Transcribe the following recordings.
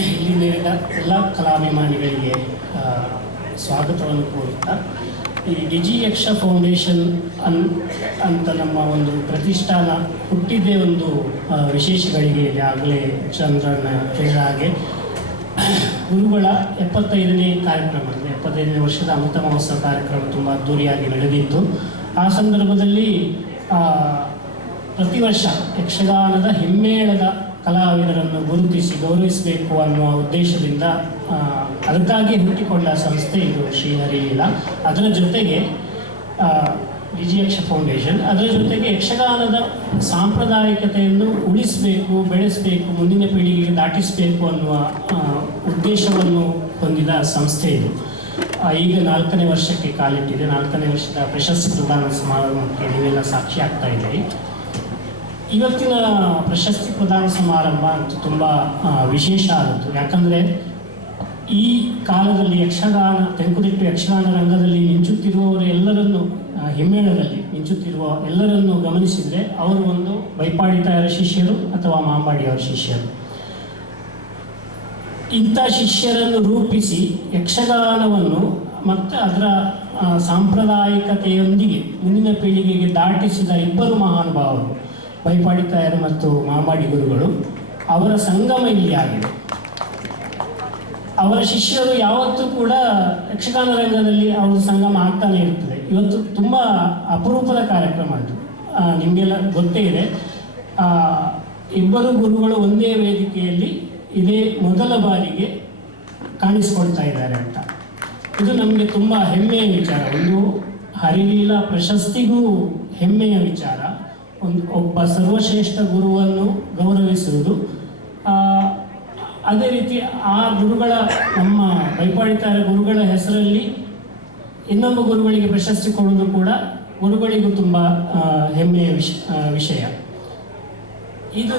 ಇಲ್ಲಿ ನೆರೆದ ಎಲ್ಲ ಕಲಾಭಿಮಾನಿಗಳಿಗೆ ಸ್ವಾಗತವನ್ನು ಕೋರುತ್ತಾ ಈ ಡಿಜಿ ಯಕ್ಷ ಫೌಂಡೇಶನ್ ಅಂತ ನಮ್ಮ ಒಂದು ಪ್ರತಿಷ್ಠಾನ ಹುಟ್ಟಿದ್ದೇ ಒಂದು ವಿಶೇಷಗಳಿಗೆ ಆಗಲೇ ಚಂದ್ರನ ಹೇಳಿದ ಹಾಗೆ ಗುರುಗಳ 75ನೇ ಕಾರ್ಯಕ್ರಮ, 75ನೇ ವರ್ಷದ ಅಮೃತ ಮಹೋತ್ಸವ ಕಾರ್ಯಕ್ರಮ ತುಂಬ ಅದ್ದೂರಿಯಾಗಿ ನಡೆದಿತ್ತು. ಆ ಸಂದರ್ಭದಲ್ಲಿ ಪ್ರತಿ ವರ್ಷ ಯಕ್ಷಗಾನದ ಹೆಮ್ಮೇಳದ ಕಲಾವಿದರನ್ನು ಗುರುತಿಸಿ ಗೌರವಿಸಬೇಕು ಅನ್ನುವ ಉದ್ದೇಶದಿಂದ ಅದಕ್ಕಾಗಿ ಹುಟ್ಟಿಕೊಂಡ ಸಂಸ್ಥೆ ಇದು ಶ್ರೀಹರಿಲೀಲಾ. ಅದರ ಜೊತೆಗೆ ಡಿಜಿ ಯಕ್ಷ ಫೌಂಡೇಶನ್, ಅದರ ಜೊತೆಗೆ ಯಕ್ಷಗಾನದ ಸಾಂಪ್ರದಾಯಿಕತೆಯನ್ನು ಉಳಿಸಬೇಕು, ಬೆಳೆಸಬೇಕು, ಮುಂದಿನ ಪೀಳಿಗೆಗೆ ದಾಟಿಸಬೇಕು ಅನ್ನುವ ಉದ್ದೇಶವನ್ನು ಹೊಂದಿದ ಸಂಸ್ಥೆ ಇದು. ಈಗ 4ನೇ ವರ್ಷಕ್ಕೆ ಕಾಲಿಟ್ಟಿದೆ. 4ನೇ ವರ್ಷದ ಪ್ರಶಸ್ತಿ ಪ್ರದಾನ ಸಮಾರಂಭಕ್ಕೆ ನೀವೆಲ್ಲ ಸಾಕ್ಷಿ ಆಗ್ತಾ ಇದ್ದೀರಿ. ಇವತ್ತಿನ ಪ್ರಶಸ್ತಿ ಪ್ರದಾನ ಸಮಾರಂಭ ಅಂತೂ ತುಂಬ ವಿಶೇಷ ಆದದ್ದು. ಯಾಕಂದರೆ ಈ ಕಾಲದಲ್ಲಿ ಯಕ್ಷಗಾನ ತೆಂಕುತಿಟ್ಟು ಯಕ್ಷಗಾನ ರಂಗದಲ್ಲಿ ಮಿಂಚುತ್ತಿರುವವರು ಎಲ್ಲರನ್ನು, ಹಿಮ್ಮೇಳದಲ್ಲಿ ಮಿಂಚುತ್ತಿರುವ ಎಲ್ಲರನ್ನು ಗಮನಿಸಿದರೆ ಅವರು ಒಂದು ಬೈಪಾಡಿತಾಯರ ಶಿಷ್ಯರು ಅಥವಾ ಮಾಂಬಾಡಿಯವರ ಶಿಷ್ಯರು. ಇಂಥ ಶಿಷ್ಯರನ್ನು ರೂಪಿಸಿ ಯಕ್ಷಗಾನವನ್ನು ಮತ್ತು ಅದರ ಸಾಂಪ್ರದಾಯಿಕತೆಯೊಂದಿಗೆ ಮುಂದಿನ ಪೀಳಿಗೆಗೆ ದಾಟಿಸಿದ ಇಬ್ಬರು ಮಹಾನುಭಾವರು, ಬೈಪಾಡಿತಾಯರು ಮತ್ತು ಮಾಂಬಾಡಿ ಗುರುಗಳು. ಅವರ ಸಂಗಮ ಇಲ್ಲಿ ಆಗಿದೆ. ಅವರ ಶಿಷ್ಯರು ಯಾವತ್ತೂ ಕೂಡ ಯಕ್ಷಗಾನ ರಂಗದಲ್ಲಿ ಅವರ ಸಂಗಮ ಆಗ್ತಾನೆ ಇರ್ತದೆ. ಇವತ್ತು ತುಂಬ ಅಪರೂಪದ ಕಾರ್ಯಕ್ರಮ ಅದು. ನಿಮಗೆಲ್ಲ ಗೊತ್ತೇ ಇದೆ, ಇಬ್ಬರು ಗುರುಗಳು ಒಂದೇ ವೇದಿಕೆಯಲ್ಲಿ ಇದೇ ಮೊದಲ ಬಾರಿಗೆ ಕಾಣಿಸ್ಕೊಳ್ತಾ ಇದ್ದಾರೆ ಅಂತ. ಇದು ನಮಗೆ ತುಂಬ ಹೆಮ್ಮೆಯ ವಿಚಾರ. ಒಂದು ಹರಿಲೀಲಾ ಪ್ರಶಸ್ತಿಗೂ ಹೆಮ್ಮೆಯ ವಿಚಾರ. ಒಬ್ಬ ಸರ್ವಶ್ರೇಷ್ಠ ಗುರುವನ್ನು ಗೌರವಿಸುವುದು, ಅದೇ ರೀತಿ ಆ ಗುರುಗಳ, ನಮ್ಮ ಬೈಪಾಡಿತಾಯರ ಗುರುಗಳ ಹೆಸರಲ್ಲಿ ಇನ್ನೊಬ್ಬ ಗುರುಗಳಿಗೆ ಪ್ರಶಸ್ತಿ ಕೊಡುವುದು ಕೂಡ ಗುರುಗಳಿಗೂ ತುಂಬ ಹೆಮ್ಮೆಯ ವಿಷಯ. ಇದು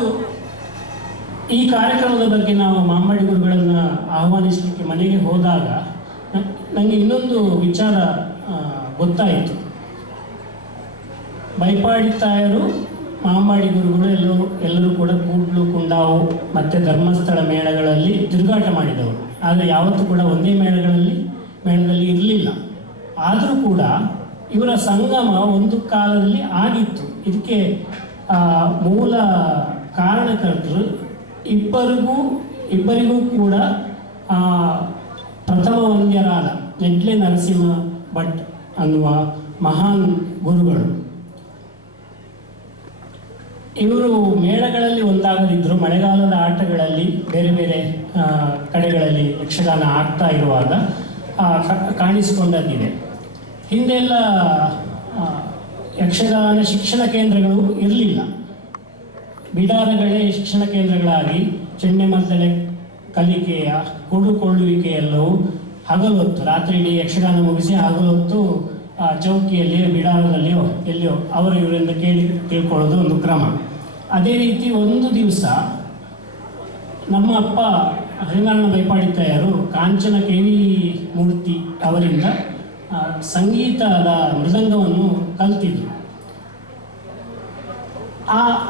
ಈ ಕಾರ್ಯಕ್ರಮದ ಬಗ್ಗೆ ನಾವು ಮಾಂಬಾಡಿ ಗುರುಗಳನ್ನು ಆಹ್ವಾನಿಸಲಿಕ್ಕೆ ಮನೆಗೆ ಹೋದಾಗ ನನಗೆ ಇನ್ನೊಂದು ವಿಚಾರ ಗೊತ್ತಾಯಿತು. ಬೈಪಾಡಿತಾಯರು, ಮಾಂಬಾಡಿ ಗುರುಗಳು ಎಲ್ಲರೂ ಕೂಡ ಕೂಡ್ಲು, ಕುಂಡಾವು ಮತ್ತು ಧರ್ಮಸ್ಥಳ ಮೇಳಗಳಲ್ಲಿ ತಿರುಗಾಟ ಮಾಡಿದವರು. ಆದರೆ ಯಾವತ್ತೂ ಕೂಡ ಒಂದೇ ಮೇಳದಲ್ಲಿ ಇರಲಿಲ್ಲ. ಆದರೂ ಕೂಡ ಇವರ ಸಂಗಮ ಒಂದು ಕಾಲದಲ್ಲಿ ಆಗಿತ್ತು. ಇದಕ್ಕೆ ಮೂಲ ಕಾರಣಕರ್ತರು ಇಬ್ಬರಿಗೂ ಕೂಡ ಪ್ರಥಮ ವಂದ್ಯರಾದ ನೆಟ್ಲೆ ನರಸಿಂಹ ಭಟ್ ಅನ್ನುವ ಮಹಾನ್ ಗುರುಗಳು. ಇವರು ಮೇಳಗಳಲ್ಲಿ ಒಂದಾಗದಿದ್ದರು. ಮಳೆಗಾಲದ ಆಟಗಳಲ್ಲಿ ಬೇರೆ ಬೇರೆ ಕಡೆಗಳಲ್ಲಿ ಯಕ್ಷಗಾನ ಆಗ್ತಾ ಇರುವಾಗ ಕಾಣಿಸಿಕೊಂಡದ್ದಿದೆ. ಹಿಂದೆಲ್ಲ ಯಕ್ಷಗಾನ ಶಿಕ್ಷಣ ಕೇಂದ್ರಗಳು ಇರಲಿಲ್ಲ. ಬಿಡಾರಗಳೇ ಶಿಕ್ಷಣ ಕೇಂದ್ರಗಳಾಗಿ ಚೆನ್ನೆಮದ್ದಳೆ ಕಲಿಕೆಯ ಕೊಡುಕೊಳ್ಳುವಿಕೆಯೆಲ್ಲವೂ ಹಗಲೊತ್ತು, ರಾತ್ರಿ ಇಡೀ ಯಕ್ಷಗಾನ ಮುಗಿಸಿ ಹಗಲೊತ್ತು ಚೌಕಿಯಲ್ಲಿಯೋ ಬಿಡಾರದಲ್ಲಿಯೋ ಎಲ್ಲಿಯೋ ಅವರು ಇವರಿಂದ ತಿಳ್ಕೊಳ್ಳೋದು ಒಂದು ಕ್ರಮ. ಅದೇ ರೀತಿ ಒಂದು ದಿವಸ ನಮ್ಮ ಅಪ್ಪ ಹರಿನಾರಾಯಣ ಬೈಪಾಡಿತಾಯರು ಕಾಂಚನ ಕೆ.ವಿ. ಮೂರ್ತಿ ಅವರಿಂದ ಸಂಗೀತದ ಮೃದಂಗವನ್ನು ಕಲ್ತಿದ್ರು.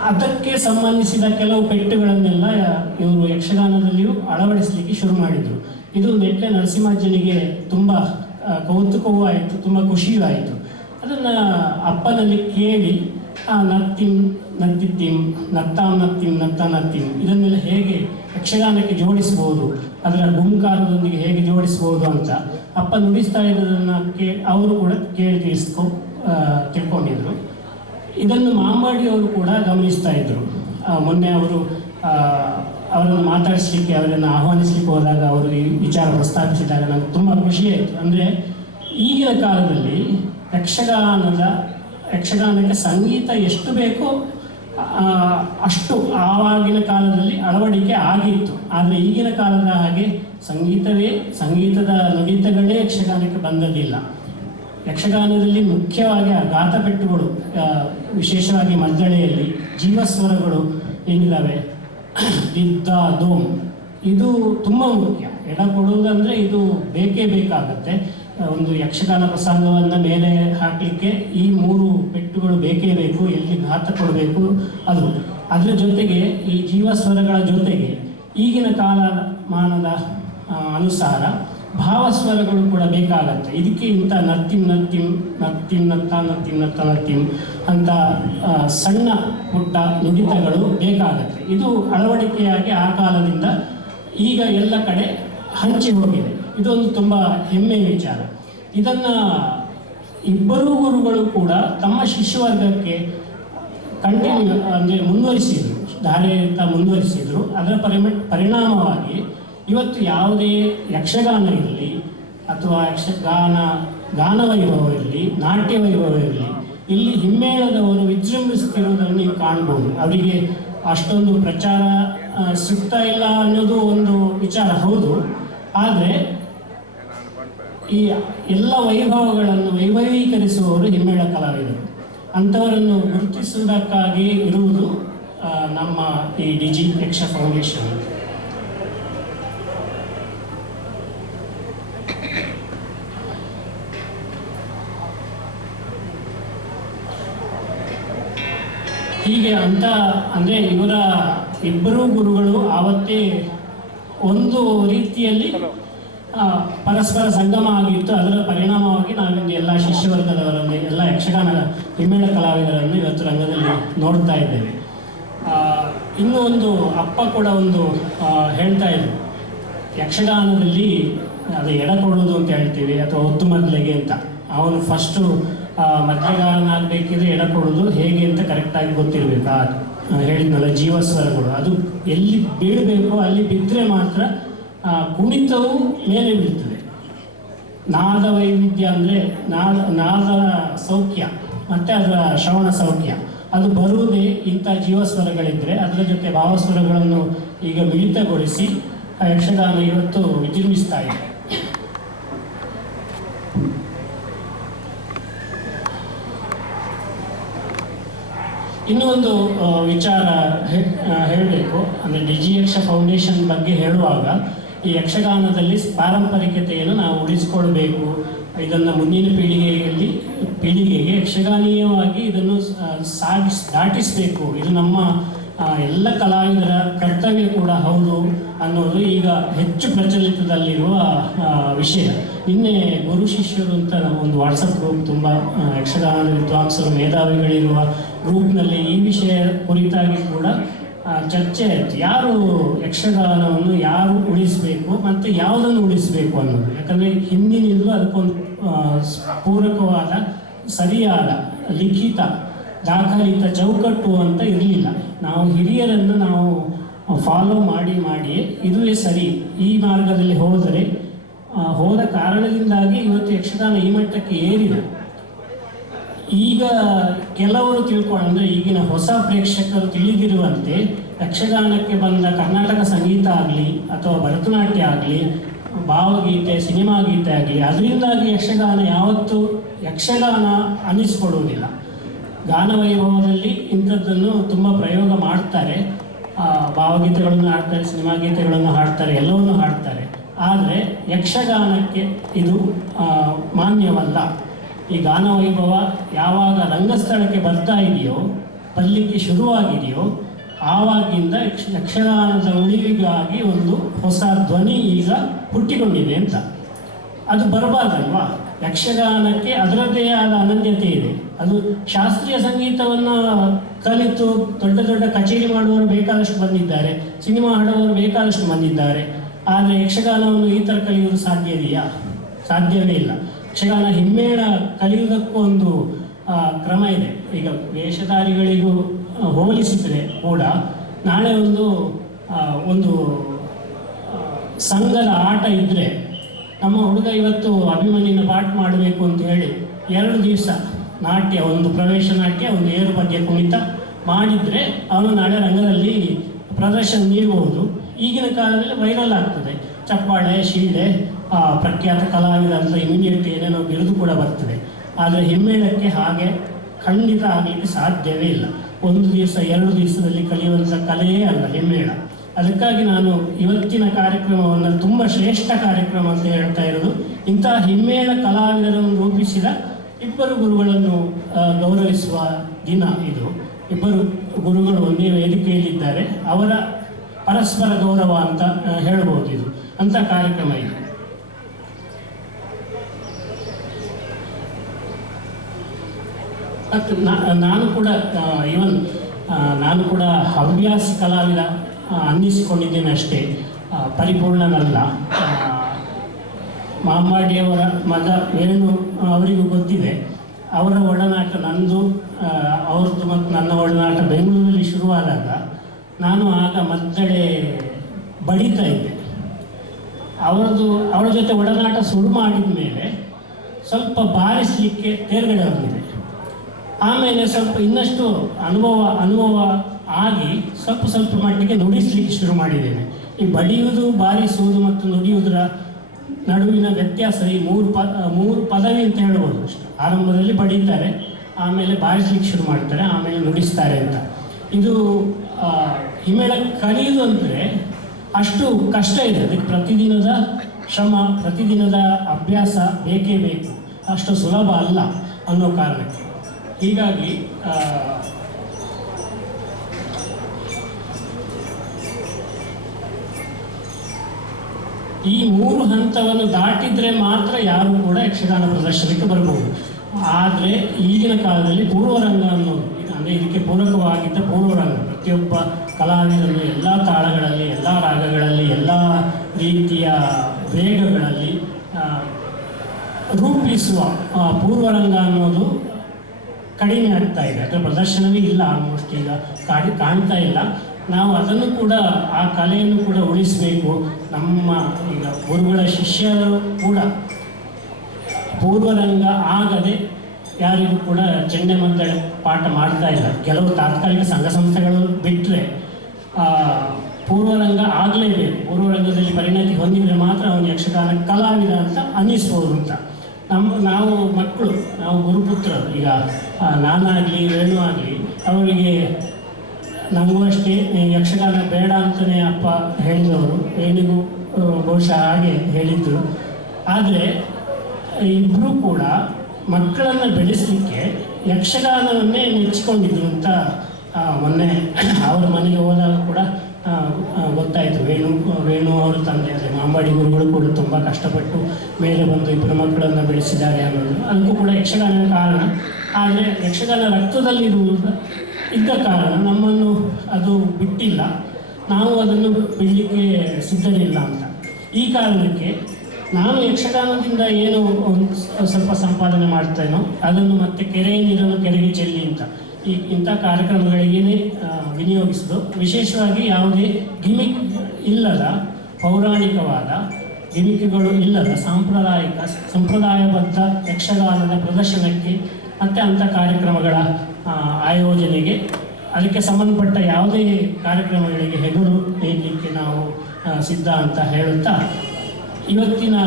ಅದಕ್ಕೆ ಸಂಬಂಧಿಸಿದ ಕೆಲವು ಪೆಟ್ಟುಗಳನ್ನೆಲ್ಲ ಇವರು ಯಕ್ಷಗಾನದಲ್ಲಿಯೂ ಅಳವಡಿಸಲಿಕ್ಕೆ ಶುರು ಮಾಡಿದರು. ಇದು ನೆಟ್ಲೆ ನರಸಿಂಹಾಜ್ಜನಿಗೆ ತುಂಬ ಕೌತುಕವೂ ಆಯಿತು, ತುಂಬ ಖುಷಿಯೂ ಆಯಿತು. ಅದನ್ನು ಅಪ್ಪನಲ್ಲಿ ಕೇಳಿ ನತ್ತಿಂ ನತ್ತಿತ್ತಿಂ ನತ್ತಾಂ ನತ್ತಿಂ ನತ್ತ ನತ್ತಿಂ ಇದನ್ನೆಲ್ಲ ಹೇಗೆ ಯಕ್ಷಗಾನಕ್ಕೆ ಜೋಡಿಸ್ಬೋದು, ಅದರ ಗುಂಕಾರದೊಂದಿಗೆ ಹೇಗೆ ಜೋಡಿಸ್ಬೋದು ಅಂತ ಅಪ್ಪ ನುಡಿಸ್ತಾ ಇದ್ದದನ್ನು ಅವರು ಕೂಡ ಕೇಳಿ ತಿಳ್ಕೊಂಡಿದ್ರು. ಇದನ್ನು ಮಾಂಬಾಡಿಯವರು ಕೂಡ ಗಮನಿಸ್ತಾ ಇದ್ದರು. ಮೊನ್ನೆ ಅವರನ್ನು ಮಾತಾಡಿಸ್ಲಿಕ್ಕೆ, ಅವರನ್ನು ಆಹ್ವಾನಿಸ್ಲಿಕ್ಕೆ ಹೋದಾಗ ಅವರು ಈ ವಿಚಾರ ಪ್ರಸ್ತಾಪಿಸಿದಾಗ ನನಗೆ ತುಂಬ ಖುಷಿಯಾಯಿತು. ಅಂದರೆ ಈಗಿನ ಕಾಲದಲ್ಲಿ ಯಕ್ಷಗಾನಕ್ಕೆ ಸಂಗೀತ ಎಷ್ಟು ಬೇಕೋ ಅಷ್ಟು ಆವಾಗಿನ ಕಾಲದಲ್ಲಿ ಅಳವಡಿಕೆ ಆಗಿತ್ತು. ಆದರೆ ಈಗಿನ ಕಾಲದ ಹಾಗೆ ಸಂಗೀತದ ನುಡಿತಗಳೇ ಯಕ್ಷಗಾನಕ್ಕೆ ಬಂದದಿಲ್ಲ. ಯಕ್ಷಗಾನದಲ್ಲಿ ಮುಖ್ಯವಾಗಿ ಗಾತಪೆಟ್ಟುಗಳು, ವಿಶೇಷವಾಗಿ ಮದ್ದಳೆಯಲ್ಲಿ ಜೀವಸ್ವರಗಳು ಏನಿದ್ದಾವೆ, ದಿದ್ದ, ದೋಮ್, ಇದು ತುಂಬ ಮುಖ್ಯ. ಎಡ ಕೊಡುವುದಂದರೆ ಇದು ಬೇಕೇ ಬೇಕಾಗುತ್ತೆ. ಒಂದು ಯಕ್ಷಗಾನ ಪ್ರಸಂಗವನ್ನು ಮೇಲೆ ಹಾಕಲಿಕ್ಕೆ ಈ 3 ಪೆಟ್ಟುಗಳು ಬೇಕೇ ಬೇಕು. ಎಲ್ಲಿ ಘಾತ ಕೊಡಬೇಕು ಅದು. ಅದರ ಜೊತೆಗೆ ಈ ಜೀವಸ್ವರಗಳ ಜೊತೆಗೆ ಈಗಿನ ಕಾಲಮಾನದ ಅನುಸಾರ ಭಾವಸ್ವರಗಳು ಕೂಡ ಬೇಕಾಗತ್ತೆ. ಇದಕ್ಕೆ ಇಂಥ ನತ್ತಿಂ ನತ್ತಿಂ ನತ್ತಿಂ ನತ್ತ ನತ್ತಿಂ ನತ್ತ ನತ್ತಿಂ ಅಂತ ಸಣ್ಣ ಪುಟ್ಟ ನುಡಿತಗಳು ಬೇಕಾಗತ್ತೆ. ಇದು ಅಳವಡಿಕೆಯಾಗಿ ಆ ಕಾಲದಿಂದ ಈಗ ಎಲ್ಲ ಕಡೆ ಹಂಚಿ ಹೋಗಿದೆ. ಇದೊಂದು ತುಂಬ ಹೆಮ್ಮೆಯ ವಿಚಾರ. ಇದನ್ನು ಇಬ್ಬರೂ ಗುರುಗಳು ಕೂಡ ತಮ್ಮ ಶಿಷ್ಯವರ್ಗಕ್ಕೆ ಕಂಟಿನ್ಯೂ ಅಂದರೆ ಮುಂದುವರಿಸಿದರು, ಧಾರೆಯುತ್ತಾ ಮುಂದುವರಿಸಿದರು. ಅದರ ಪರಿಣಾಮವಾಗಿ ಇವತ್ತು ಯಾವುದೇ ಯಕ್ಷಗಾನ ಇರಲಿ ಅಥವಾ ಗಾನ ವೈಭವ ಇರಲಿ, ನಾಟ್ಯ ವೈಭವ ಇರಲಿ, ಇಲ್ಲಿ ಹಿಮ್ಮೇಳದವರು ವಿಜೃಂಭಿಸುತ್ತಿರುವುದನ್ನು ನೀವು ಕಾಣ್ಬೋದು. ಅವರಿಗೆ ಅಷ್ಟೊಂದು ಪ್ರಚಾರ ಸಿಗ್ತಾ ಇಲ್ಲ ಅನ್ನೋದು ಒಂದು ವಿಚಾರ ಹೌದು. ಆದರೆ ಈ ಎಲ್ಲ ವೈಭವಗಳನ್ನು ವೈಭವೀಕರಿಸುವವರು ಹಿಮ್ಮೇಳ ಕಲಾವಿದರು. ಅಂಥವರನ್ನು ಗುರುತಿಸುವುದಕ್ಕಾಗಿ ಇರುವುದು ನಮ್ಮ ಈ ಡಿಜಿ ಯಕ್ಷ ಫೌಂಡೇಶನ್. ಹೀಗೆ ಅಂತ ಅಂದರೆ ಇವರ ಇಬ್ಬರೂ ಗುರುಗಳು ಆವತ್ತೇ ಒಂದು ರೀತಿಯಲ್ಲಿ ಪರಸ್ಪರ ಸಂಗಮ ಆಗಿತ್ತು. ಅದರ ಪರಿಣಾಮವಾಗಿ ನಾವಿಂದು ಎಲ್ಲ ಶಿಷ್ಯವರ್ಗದವರನ್ನು, ಎಲ್ಲ ಯಕ್ಷಗಾನ ಹಿಮ್ಮೇಳ ಕಲಾವಿದರನ್ನು ಇವತ್ತು ರಂಗದಲ್ಲಿ ನೋಡ್ತಾ ಇದ್ದೇವೆ. ಇನ್ನೂ ಒಂದು ಅಪ್ಪ ಕೂಡ ಒಂದು ಹೇಳ್ತಾ ಇದ್ರು, ಯಕ್ಷಗಾನದಲ್ಲಿ ಅದು ಎಡಕೊಡೋದು ಅಂತ ಹೇಳ್ತೀವಿ ಅಥವಾ ಒತ್ತು ಮದ್ಲೆಗೆ ಅಂತ. ಅವನು ಫಸ್ಟು ಮದ್ಲೆಗಾರನಾಗಬೇಕಿದ್ರೆ ಎಡಕೊಡೋದು ಹೇಗೆ ಅಂತ ಕರೆಕ್ಟಾಗಿ ಗೊತ್ತಿರಬೇಕು. ಹೇಳಿದ್ನಲ್ಲ ಜೀವಸ್ವರಗಳು, ಅದು ಎಲ್ಲಿ ಬೀಳಬೇಕು ಅಲ್ಲಿ ಬಿದ್ದರೆ ಮಾತ್ರ ಕುಣಿತವು ಮೇಲೆ ಬೀಳ್ತದೆ. ನಾದ ವೈವಿಧ್ಯ ಅಂದರೆ ನಾದ ಸೌಖ್ಯ ಮತ್ತು ಅದರ ಶ್ರವಣ ಸೌಖ್ಯ ಅದು ಬರುವುದೇ ಇಂಥ ಜೀವಸ್ವರಗಳಿದ್ದರೆ. ಅದರ ಜೊತೆ ಭಾವಸ್ವರಗಳನ್ನು ಈಗ ಮಿಳಿತಗೊಳಿಸಿ ಯಕ್ಷಗಾನ ಇವತ್ತು ವಿಜೃಂಭಿಸ್ತಾ ಇದೆ. ಇನ್ನೂ ಒಂದು ವಿಚಾರ ಹೇಳಬೇಕು. ಅಂದರೆ ಡಿಜಿ ಯಕ್ಷ ಫೌಂಡೇಶನ್ ಬಗ್ಗೆ ಹೇಳುವಾಗ ಈ ಯಕ್ಷಗಾನದಲ್ಲಿ ಪಾರಂಪರಿಕತೆಯನ್ನು ನಾವು ಉಳಿಸ್ಕೊಳ್ಬೇಕು. ಇದನ್ನು ಮುಂದಿನ ಪೀಳಿಗೆಗೆ ಯಕ್ಷಗಾನೀಯವಾಗಿ ಇದನ್ನು ದಾಟಿಸಬೇಕು. ಇದು ನಮ್ಮ ಎಲ್ಲ ಕಲಾವಿದರ ಕರ್ತವ್ಯ ಕೂಡ ಹೌದು ಅನ್ನೋದು ಈಗ ಹೆಚ್ಚು ಪ್ರಚಲಿತದಲ್ಲಿರುವ ವಿಷಯ. ನಿನ್ನೆ ಗುರು ಶಿಷ್ಯರು ಅಂತ ಒಂದು ವಾಟ್ಸಪ್ ಗ್ರೂಪ್, ತುಂಬ ಯಕ್ಷಗಾನದ ವಿದ್ವಾಂಸರು ಮೇಧಾವಿಗಳಿರುವ ಗ್ರೂಪ್ನಲ್ಲಿ ಈ ವಿಷಯ ಕುರಿತಾಗಿ ಕೂಡ ಚರ್ಚೆ ಆಯಿತು. ಯಾರು ಯಕ್ಷಗಾನವನ್ನು ಯಾರು ಉಳಿಸಬೇಕು ಮತ್ತು ಯಾವುದನ್ನು ಉಳಿಸಬೇಕು ಅನ್ನೋದು. ಯಾಕಂದರೆ ಹಿಂದಿನಿಂದಲೂ ಅದಕ್ಕೊಂದು ಪೂರಕವಾದ ಸರಿಯಾದ ಲಿಖಿತ ದಾಖಲಿತ ಚೌಕಟ್ಟು ಅಂತ ಇರಲಿಲ್ಲ. ನಾವು ಹಿರಿಯರನ್ನು ನಾವು ಫಾಲೋ ಮಾಡಿ ಇದುವೇ ಸರಿ, ಈ ಮಾರ್ಗದಲ್ಲಿ ಹೋದ ಕಾರಣದಿಂದಾಗಿ ಇವತ್ತು ಯಕ್ಷಗಾನ ಈ ಮಟ್ಟಕ್ಕೆ ಏರಿದೆ. ಈಗ ಕೆಲವರು ಅಂದರೆ ಈಗಿನ ಹೊಸ ಪ್ರೇಕ್ಷಕರು ತಿಳಿದಿರುವಂತೆ ಯಕ್ಷಗಾನಕ್ಕೆ ಬಂದ ಕರ್ನಾಟಕ ಸಂಗೀತ ಆಗಲಿ ಅಥವಾ ಭರತನಾಟ್ಯ ಆಗಲಿ, ಭಾವಗೀತೆ, ಸಿನಿಮಾ ಗೀತೆ ಆಗಲಿ, ಅದರಿಂದಾಗಿ ಯಕ್ಷಗಾನ ಯಾವತ್ತೂ ಯಕ್ಷಗಾನ ಅನ್ನಿಸ್ಕೊಳ್ಳುವುದಿಲ್ಲ. ಗಾನ ವೈಭವದಲ್ಲಿ ಇಂಥದ್ದನ್ನು ತುಂಬ ಪ್ರಯೋಗ ಮಾಡ್ತಾರೆ. ಭಾವಗೀತೆಗಳನ್ನು ಹಾಡ್ತಾರೆ, ಸಿನಿಮಾ ಗೀತೆಗಳನ್ನು ಹಾಡ್ತಾರೆ, ಎಲ್ಲವನ್ನೂ ಹಾಡ್ತಾರೆ. ಆದರೆ ಯಕ್ಷಗಾನಕ್ಕೆ ಇದು ಮಾನ್ಯವಲ್ಲ. ಈ ಗಾನ ವೈಭವ ಯಾವಾಗ ರಂಗಸ್ಥಳಕ್ಕೆ ಬರ್ತಾ ಇದೆಯೋ, ಬರಲಿಕ್ಕೆ ಶುರುವಾಗಿದೆಯೋ, ಆವಾಗಿಂದ ಯಕ್ಷಗಾನದ ಉಳಿವಿಗಾಗಿ ಒಂದು ಹೊಸ ಧ್ವನಿ ಈಗ ಹುಟ್ಟಿಕೊಂಡಿದೆ ಅಂತ. ಅದು ಬರಬಾರ್ದಲ್ವಾ? ಯಕ್ಷಗಾನಕ್ಕೆ ಅದರದ್ದೇ ಆದ ಅನನ್ಯತೆ ಇದೆ. ಅದು ಶಾಸ್ತ್ರೀಯ ಸಂಗೀತವನ್ನು ಕಲಿತು ದೊಡ್ಡ ದೊಡ್ಡ ಕಚೇರಿ ಮಾಡುವವರು ಬೇಕಾದಷ್ಟು ಬಂದಿದ್ದಾರೆ, ಸಿನಿಮಾ ಹಾಡುವವರು ಬೇಕಾದಷ್ಟು ಬಂದಿದ್ದಾರೆ. ಆದರೆ ಯಕ್ಷಗಾನವನ್ನು ಈ ಥರ ಕಲಿಯುವುದು ಸಾಧ್ಯವೇ ಇಲ್ಲ. ಯಕ್ಷಗಾನ ಹಿಮ್ಮೇಳ ಕಲಿಯುವುದಕ್ಕೂ ಒಂದು ಕ್ರಮ ಇದೆ. ಈಗ ವೇಷಧಾರಿಗಳಿಗೂ ಹೋಲಿಸಿದರೆ ಕೂಡ ನಾಳೆ ಒಂದು ಸಂಘದ ಆಟ ಇದ್ದರೆ, ನಮ್ಮ ಹುಡುಗ ಇವತ್ತು ಅಭಿಮನ್ಯುನ ಪಾಠ ಮಾಡಬೇಕು ಅಂತ ಹೇಳಿ 2 ದಿವಸ ನಾಟ್ಯ, ಒಂದು ಪ್ರವೇಶ ನಾಟ್ಯ, ಒಂದು ಏರು ಪದ್ಯ ಕುಣಿತ ಮಾಡಿದರೆ ಅವನು ನಾಳೆ ರಂಗದಲ್ಲಿ ಪ್ರದರ್ಶನ ನೀಡಬಹುದು. ಈಗಿನ ಕಾಲದಲ್ಲಿ ವೈರಲ್ ಆಗ್ತದೆ, ಚಪ್ಪಾಳೆ, ಶೀಳೆ, ಪ್ರಖ್ಯಾತ ಕಲಾವಿದ ಅಂತ ಇಮಿಡಿಯೇಟ್ ಏನೇನೋ ಬಿರುದು ಕೂಡ ಬರ್ತದೆ. ಆದರೆ ಹಿಮ್ಮೇಳಕ್ಕೆ ಹಾಗೆ ಖಂಡಿತ ಆಗಲಿಕ್ಕೆ ಸಾಧ್ಯವೇ ಇಲ್ಲ. 1 ದಿವಸ 2 ದಿವಸದಲ್ಲಿ ಕಲಿಯುವಂಥ ಕಲೆಯೇ ಅಲ್ಲ ಹಿಮ್ಮೇಳ. ಅದಕ್ಕಾಗಿ ನಾನು ಇವತ್ತಿನ ಕಾರ್ಯಕ್ರಮವನ್ನು ತುಂಬ ಶ್ರೇಷ್ಠ ಕಾರ್ಯಕ್ರಮ ಅಂತ ಹೇಳ್ತಾ ಇರೋದು. ಇಂತಹ ಹಿಮ್ಮೇಳ ಕಲಾವಿದರನ್ನು ರೂಪಿಸಿದ ಇಬ್ಬರು ಗುರುಗಳನ್ನು ಗೌರವಿಸುವ ದಿನ ಇದು. ಇಬ್ಬರು ಗುರುಗಳು ಒಂದೇ ವೇದಿಕೆಯಲ್ಲಿದ್ದಾರೆ. ಅವರ ಪರಸ್ಪರ ಗೌರವ ಅಂತ ಹೇಳ್ಬೋದು. ಇದು ಅಂಥ ಕಾರ್ಯಕ್ರಮ ಇದು. ಮತ್ತು ನಾನು ಕೂಡ ನಾನು ಕೂಡ ಹವ್ಯಾಸಿ ಕಲಾವಿದ ಅನ್ನಿಸಿಕೊಂಡಿದ್ದೇನೆ ಅಷ್ಟೇ, ಪರಿಪೂರ್ಣನಲ್ಲ. ಮಾಂಬಾಡಿಯವರ ಮಗ ವೇಣು ಅವರಿಗೂ ಗೊತ್ತಿದೆ. ಅವರ ಒಡನಾಟ ನಂದು, ಅವ್ರದ್ದು ಮತ್ತು ನನ್ನ ಒಡನಾಟ ಬೆಂಗಳೂರಲ್ಲಿ ಶುರುವಾದಾಗ ನಾನು ಆಗ ಮದ್ದಳೆ ಬಡಿತಾ ಇದ್ದೆ. ಅವರ ಜೊತೆ ಒಡನಾಟ ಶುರು ಮಾಡಿದ ಮೇಲೆ ಸ್ವಲ್ಪ ಬಾರಿಸಲಿಕ್ಕೆ ತೇರ್ಗಡೆ ಬಂದಿದೆ. ಆಮೇಲೆ ಸ್ವಲ್ಪ ಇನ್ನಷ್ಟು ಅನುಭವ ಆಗಿ ಸ್ವಲ್ಪ ಮಟ್ಟಿಗೆ ನುಡಿಸಲಿಕ್ಕೆ ಶುರು ಮಾಡಿದ್ದೇನೆ. ಈ ಬಡಿಯುವುದು, ಬಾರಿಸುವುದು ಮತ್ತು ನುಡಿಯುವುದರ ನಡುವಿನ ವ್ಯತ್ಯಾಸ ಈ ಮೂರು ಪದವಿ ಅಂತ ಹೇಳ್ಬೋದು ಅಷ್ಟೆ. ಆರಂಭದಲ್ಲಿ ಬಡಿತಾರೆ, ಆಮೇಲೆ ಬಾರಿಸಲಿಕ್ಕೆ ಶುರು ಮಾಡ್ತಾರೆ, ಆಮೇಲೆ ನುಡಿಸ್ತಾರೆ ಅಂತ. ಇದು ಹಿಮ್ಮೇಳ ಕಲಿಯುವುದು ಅಂದರೆ ಅಷ್ಟು ಕಷ್ಟ ಇದೆ. ಅದಕ್ಕೆ ಪ್ರತಿದಿನದ ಶ್ರಮ, ಪ್ರತಿದಿನದ ಅಭ್ಯಾಸ ಬೇಕೇ ಬೇಕು. ಅಷ್ಟು ಸುಲಭ ಅಲ್ಲ ಅನ್ನೋ ಕಾರಣಕ್ಕೆ. ಹೀಗಾಗಿ ಈ 3 ಹಂತವನ್ನು ದಾಟಿದರೆ ಮಾತ್ರ ಯಾರು ಕೂಡ ಯಕ್ಷಗಾನ ಪ್ರದರ್ಶನಕ್ಕೆ ಬರ್ಬೋದು. ಆದರೆ ಈಗಿನ ಕಾಲದಲ್ಲಿ ಪೂರ್ವರಂಗ ಅನ್ನೋದು, ಅಂದರೆ ಇದಕ್ಕೆ ಪೂರಕವಾಗಿದ್ದ ಪೂರ್ವರಂಗ, ಪ್ರತಿಯೊಬ್ಬ ಕಲಾವಿದನು ಎಲ್ಲ ತಾಳಗಳಲ್ಲಿ, ಎಲ್ಲ ರಾಗಗಳಲ್ಲಿ, ಎಲ್ಲ ರೀತಿಯ ವೇಗಗಳಲ್ಲಿ ರೂಪಿಸುವ ಪೂರ್ವರಂಗ ಅನ್ನೋದು ಕಡಿಮೆ ಆಗ್ತಾ ಇದೆ. ಅದರ ಪ್ರದರ್ಶನವೇ ಇಲ್ಲ, ಆಲ್ಮೋಸ್ಟ್ ಈಗ ಕಾಣ್ತಾ ಇಲ್ಲ. ನಾವು ಅದನ್ನು ಕೂಡ, ಆ ಕಲೆಯನ್ನು ಕೂಡ ಉಳಿಸಬೇಕು. ನಮ್ಮ ಈಗ ಗುರುಗಳ ಶಿಷ್ಯರು ಕೂಡ ಪೂರ್ವರಂಗ ಆಗದೆ ಯಾರಿಗೂ ಕೂಡ ಚೆಂಡೆಮದ್ದಳೆ ಪಾಠ ಮಾಡ್ತಾ ಇಲ್ಲ. ಕೆಲವು ತಾತ್ಕಾಲಿಕ ಸಂಘ ಸಂಸ್ಥೆಗಳು ಬಿಟ್ಟರೆ ಪೂರ್ವರಂಗ ಆಗಲೇಬೇಕು. ಪೂರ್ವರಂಗದಲ್ಲಿ ಪರಿಣತಿ ಹೊಂದಿದರೆ ಮಾತ್ರ ಅವನು ಯಕ್ಷಗಾನ ಕಲಾವಿದ ಅಂತ ಅನ್ನಿಸ್ಬೋದು ಅಂತ. ನಾವು ಮಕ್ಕಳು, ನಾವು ಗುರುಪುತ್ರರು, ಈಗ ನಾನಾಗಲಿ ವೇಣು ಆಗಲಿ, ಅವರಿಗೆ ನಮಗೂ ಅಷ್ಟೇ ಯಕ್ಷಗಾನ ಬೇಡ ಅಂತಲೇ ಅಪ್ಪ ಹೇಳಿದವರು, ವೇಣಿಗೂ ಬಹುಶಃ ಹಾಗೆ ಹೇಳಿದ್ದರು. ಆದರೆ ಇಬ್ಬರೂ ಕೂಡ ಮಕ್ಕಳನ್ನು ಬೆಳೆಸಲಿಕ್ಕೆ ಯಕ್ಷಗಾನವನ್ನೇ ನೆಚ್ಚಿಕೊಂಡಿದ್ರು ಅಂತ ಮೊನ್ನೆ ಅವರ ಮನೆಗೆ ಹೋದಾಗ ಕೂಡ ಗೊತ್ತಾಯಿತು. ವೇಣು ಅವರ ತಂದೆ, ಅಂದರೆ ಮಾಂಬಾಡಿ ಗುರುಗಳು ಕೂಡ ತುಂಬ ಕಷ್ಟಪಟ್ಟು ಮೇಲೆ ಬಂದು ಇಬ್ಬರು ಮಕ್ಕಳನ್ನು ಬೆಳೆಸಿದ್ದಾರೆ ಅನ್ನೋದು, ಅದಕ್ಕೂ ಕೂಡ ಯಕ್ಷಗಾನ ಕಾರಣ. ಆದರೆ ಯಕ್ಷಗಾನ ರಕ್ತದಲ್ಲಿ ಇದ್ದ ಕಾರಣ ನಮ್ಮನ್ನು ಅದು ಬಿಟ್ಟಿಲ್ಲ, ನಾವು ಅದನ್ನು ಬಿಡಲಿಕ್ಕೆ ಸಿದ್ಧರಿಲ್ಲ ಅಂತ. ಈ ಕಾರಣಕ್ಕೆ ನಾನು ಯಕ್ಷಗಾನದಿಂದ ಏನು ಸ್ವಲ್ಪ ಸಂಪಾದನೆ ಮಾಡ್ತೇನೋ ಅದನ್ನು ಮತ್ತೆ ಕೆರೆಯ ನೀರನ್ನು ಕೆರೆಗೆ ಚೆಲ್ಲಿ ಅಂತ ಇಂಥ ಕಾರ್ಯಕ್ರಮಗಳಿಗೇ ವಿನಿಯೋಗಿಸೋದು. ವಿಶೇಷವಾಗಿ ಯಾವುದೇ ಗಿಮಿಕ್ ಇಲ್ಲದ, ಪೌರಾಣಿಕವಾದ ಗಿಮಿಕ್ಗಳು ಇಲ್ಲದ ಸಂಪ್ರದಾಯಬದ್ಧ ಯಕ್ಷಗಾನದ ಪ್ರದರ್ಶನಕ್ಕೆ ಮತ್ತು ಅಂಥ ಕಾರ್ಯಕ್ರಮಗಳ ಆಯೋಜನೆಗೆ, ಅದಕ್ಕೆ ಸಂಬಂಧಪಟ್ಟ ಯಾವುದೇ ಕಾರ್ಯಕ್ರಮಗಳಿಗೆ ಹೆಗಲು ನೀಡಲಿಕ್ಕೆ ನಾವು ಸಿದ್ಧ ಅಂತ ಹೇಳುತ್ತಾ, ಇವತ್ತಿನ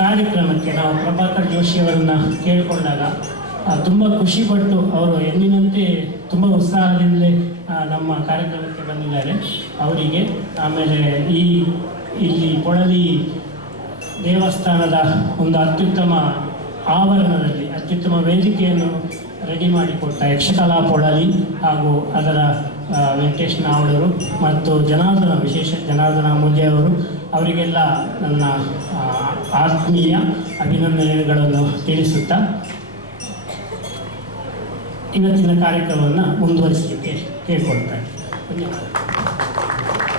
ಕಾರ್ಯಕ್ರಮಕ್ಕೆ ನಾವು ಪ್ರಭಾಕರ್ ಜೋಶಿಯವರನ್ನು ಕೇಳಿಕೊಂಡಾಗ ತುಂಬ ಖುಷಿಪಟ್ಟು ಅವರು ಎಂದಿನಂತೆ ತುಂಬ ಉತ್ಸಾಹದಿಂದಲೇ ನಮ್ಮ ಕಾರ್ಯಕ್ರಮಕ್ಕೆ ಬಂದಿದ್ದಾರೆ. ಅವರಿಗೆ, ಆಮೇಲೆ ಇಲ್ಲಿ ಕೊಳಲಿ ದೇವಸ್ಥಾನದ ಒಂದು ಅತ್ಯುತ್ತಮ ಆವರಣದಲ್ಲಿ ಅತ್ಯುತ್ತಮ ವೇದಿಕೆಯನ್ನು ರೆಡಿ ಮಾಡಿಕೊಟ್ಟ ಯಕ್ಷಕಲಾ ಪೊಳಲಿ ಹಾಗೂ ಅದರ ವೆಂಕಟೇಶ್ ನಾವಳರು ಮತ್ತು ವಿಶೇಷ ಜನಾರ್ದನ ಅಮೂಲ್ಯ ಅವರು, ಅವರಿಗೆಲ್ಲ ನನ್ನ ಆತ್ಮೀಯ ಅಭಿನಂದನೆಗಳನ್ನು ತಿಳಿಸುತ್ತಾ ಇವತ್ತಿನ ಕಾರ್ಯಕ್ರಮವನ್ನು ಮುಂದುವರಿಸಲಿಕ್ಕೆ ಕೇಳಿಕೊಳ್ತಾರೆ. ಧನ್ಯವಾದ.